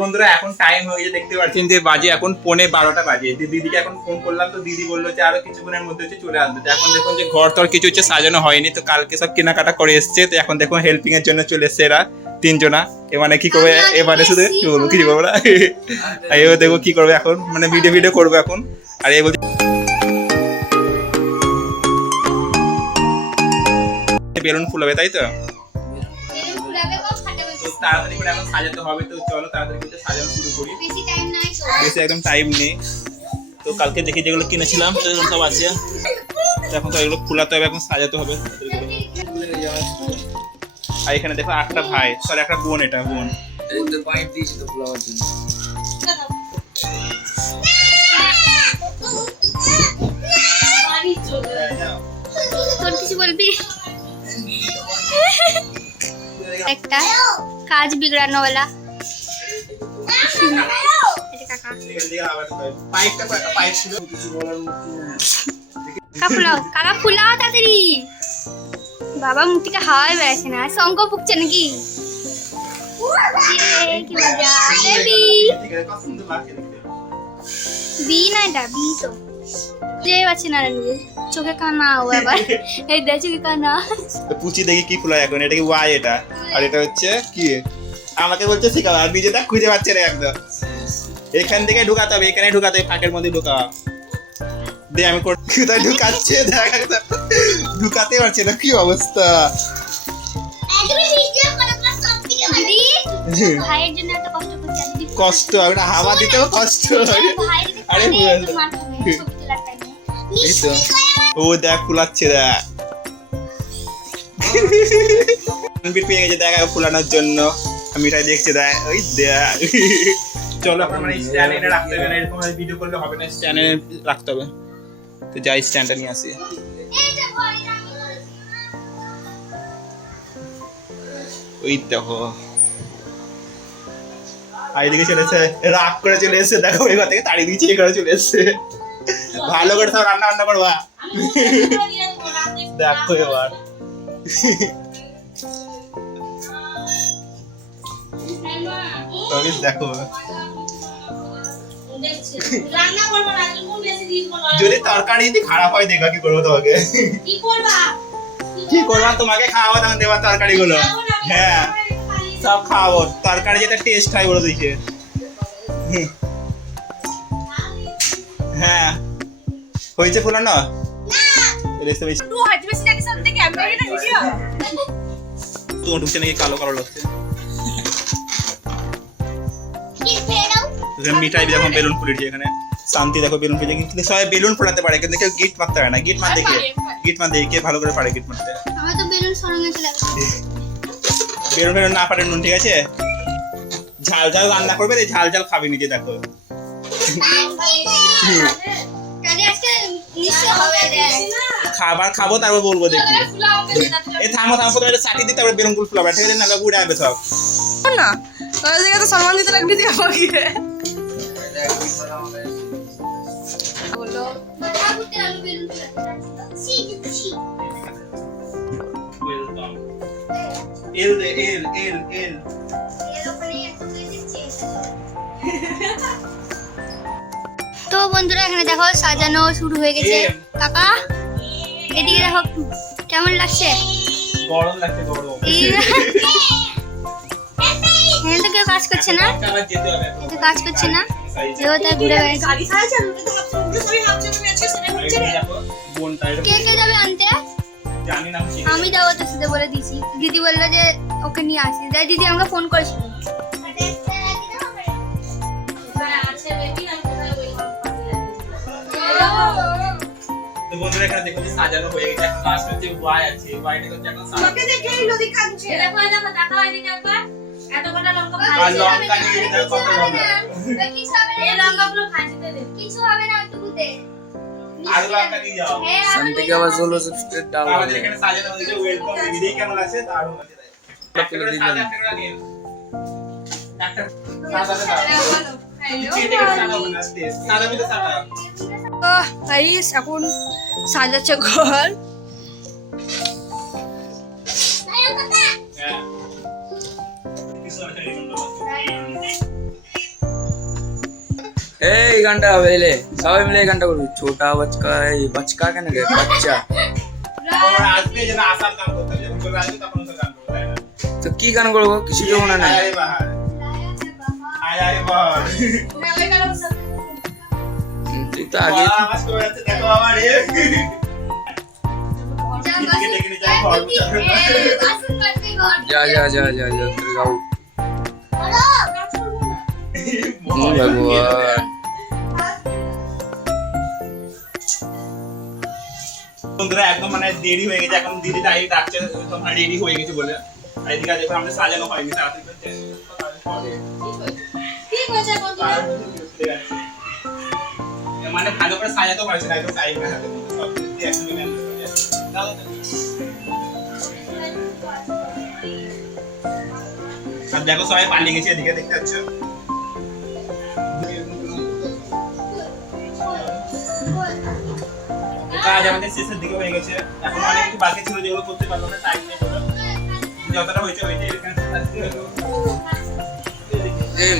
বন্ধুরা এখন টাইম হয়ে গেছে, দেখতে পাচ্ছেন যে বাজে এখন 11:15 বাজে। দিদিকে এখন ফোন করলাম, তো দিদি বললো যে আরো কিছুক্ষণের মধ্যে হচ্ছে চলে আসবে। তো এখন দেখুন যে ঘর তোর কিছু হচ্ছে সাজানো হয়নি, তো কালকে সব কেনাকাটা করে এসছে। তো এখন দেখুন হেল্পিং এর জন্য চলে এসছে এরা তিনজনা। এবারে কি করবে, এবারে শুধু কি বলবো, কিছু করবো না। এবার দেখবো কি করবে এখন, মানে ভিডিও করবো এখন। আর এই বলছে বেলুন ফুলাবে, তাই তো? তাড়াতাড়ি করে এখন সাজাতে হবে, তো চলো তাড়াতাড়ি করে সাজানো শুরু করি। বেশি একদম টাইম নেই। তো কালকে দেখি যেগুলো কিনেছিলাম সব আছে, এখন তো এগুলো ফুলাতে হবে, এখন সাজাতে হবে। আর এখানে দেখো 8টা ভাই, সরি একটা বোন, এটা বোন। তোর কিছু বলবি? একটা কাজ বিগড়ানো वाला কাকা ফুলাও তাড়াতাড়ি। বাবা মুখটিকে হাওয়ায় বেড়াচ্ছে না, শঙ্খ ফুকছে নাকি? কি মজা বেবি। বি না, এটা বি তো যে পাচ্ছে না নিজে চোখে কানা। ও আবার এই দে চোখে কানা। তো পুচি দেখি কি ফুলায় এখন, এটা কি ওয়াই এটা, আর এটা হচ্ছে কি? আমাকে বলছে শিখাও, আর নিজে তা খুঁজে পাচ্ছে না একদম। এখান থেকে ঢুকাতে হবে, এখানে ঢুকাতে হবে, ফাঁকের মধ্যে ঢুকা দে। আমি কোথায় ঢুকাচ্ছে দেখ, ঢুকাতে পারছে না, কি অবস্থা। ভাইয়ের জন্য এত কষ্ট করছি, কষ্ট ওটা হাওয়া দিতেও কষ্ট। আরে এই তো ও দেখ ফুলাচ্ছে, দেখ পেয়ে গেছে দেখ ফুলানোর জন্য। আমি এটাই দেখছি, দেখ ওই দেখ। চলো আপনার মানে স্ট্যান্ড এনে রাখতে হবে না, এরকম ভিডিও করলে হবে না, স্ট্যান্ড এনে রাখতে হবে। তো যাই স্ট্যান্ডটা নিয়ে আসি। ওই দেখো এইদিকে চলে এসে রাগ করে চলে এসছে, দেখো এবার থেকে তাড়িয়ে দিয়েছি, এখানে চলে এসছে। ভালো করে সব রান্না করবা, দেখো এবার। দেখো যদি তরকারি যদি খারাপ হয় দেখা কি করবো তোমাকে? কি করবা, তোমাকে খাওয়াবো তখন দেবা তরকারি গুলো। হ্যাঁ সব খাওয়াবো, তরকারি যেটা টেস্ট হয় বলে দিচ্ছে। হ্যাঁ হয়েছে ফুলানো? তোমার ঢুকছে নাকি, কালো কালো লাগছে। মিঠাই দেখো বেলুন ফুলেছে এখানে, শান্তি দেখো বেলুন ফুলেছে। কিন্তু সবাই বেলুন ফোটাতে পারে, কিন্তু কেউ গিট মারতে পারে না। গিট মার দেখে, গিট মার দেখে কে ভালো করে পারে গিট মারতে? আমার তো বেলুন সরঙ্গে চলে গেছে। বেলুন না পারে নুন, ঠিক আছে? ঝাল ঝাল রান্না করবে, ঝাল ঝাল খাবি নিজে, দেখো। খাবার খাবো তারপর বলবো, দেখি। এই থামো প্রথমে সাটি দিতে, তারপর বেলুন গুলো ফুলাবে, ঠিক আছে? না উড়ে আসবে সব না। তোর জায়গায় তো সম্মান দিতে লাগবে যে আমাকে। বলো এল দে, এল এল এল। তো বন্ধুরা এখানে দেখো সাজানো শুরু হয়ে গেছে। কাকা এদিকে দেখো কেমন লাগছে? গরম লাগছে, গরম। এখানে তো কেউ কাজ করছে না, এত কাজ করছে না, কেউ তাই ঘুরে বেড়াচ্ছে। কে কে যাবে আনতে? আমি যাবো তো, সাথে বলে দিছি। দিদি বললো যে ওকে নিয়ে আসি, তাই দিদি আমাকে ফোন করেছিল। তো বন্ধুরা এখানে দেখো যে সাজানো হয়ে গেছে, এখন লাস্ট হচ্ছে ওয়াই আছে, ওয়াইটা হচ্ছে এখন সাজানো। তোকে দেখেই নদী কাঁদছে। দেখো দেখা হয়নি একবার, এত কটা লঙ্কা আর লঙ্কা নিয়ে এটা কত হবে? কিছু হবে না, এই লঙ্কাগুলো ভাজতে দে। কিছু হবে না, একটু দে। আর লঙ্কা নিয়ে যাও। শান্তিকে আবার 16 স্টেট ডাল। আমাদের এখানে সাজানো হয়েছে, ওয়েলকাম দিদি কেমন আছে দারুণ আছে। একটা করে সাজা, একটা করে নিয়ে একটা সাজাতে দাও। কেটে কেটে সাজাবো না, সাজাবি তো সাজা। গাইস এখন সাজাচ্ছে ঘর। হ্যাঁ কিছু আছে রিমন্ডল আছে। এই গানটা হবে এলে সবাই মিলে এই গানটা করবি ছোটা বাচ্চা এই বাচ্চা কেন রে বাচ্চা ওরা আসবে যেন আসার গান করতে হবে যখন চলে আসবে তখন ওদের গান করতে হবে তো কি গান করবো কিছু তো মনে নাই আয় বাহার আয় আয় বাহার তুই তো আগে আওয়াজ করে যাচ্ছে দেখো আমার এ দিদিকে ডেকে নিয়ে যাই ঘর যা যা যা যা যা তুই গাও ভগবান বন্ধুরা একদম মানে দেরি হয়ে গেছে এখন দিদি তাই ডাকছে তোমার রেডি হয়ে গেছে বলে আর এদিকে দেখো আমাদের সাজানো হয়নি তাড়াতাড়ি করতে ঠিক হয়েছে বন্ধুরা মানে ভালো করে সাজাতেও পারছে না একদম টাইম না হাতে সব কিছু একসঙ্গে ম্যানেজ করে দাও আর দেখো সবাই পালিয়ে গেছে এদিকে দেখতে পাচ্ছ কাজ আমাদের শেষের দিকে হয়ে গেছে এখন অনেক কিছু বাকি ছিল যেগুলো করতে পারলো না টাইম নেই বলে যতটা হয়েছে এখানে এই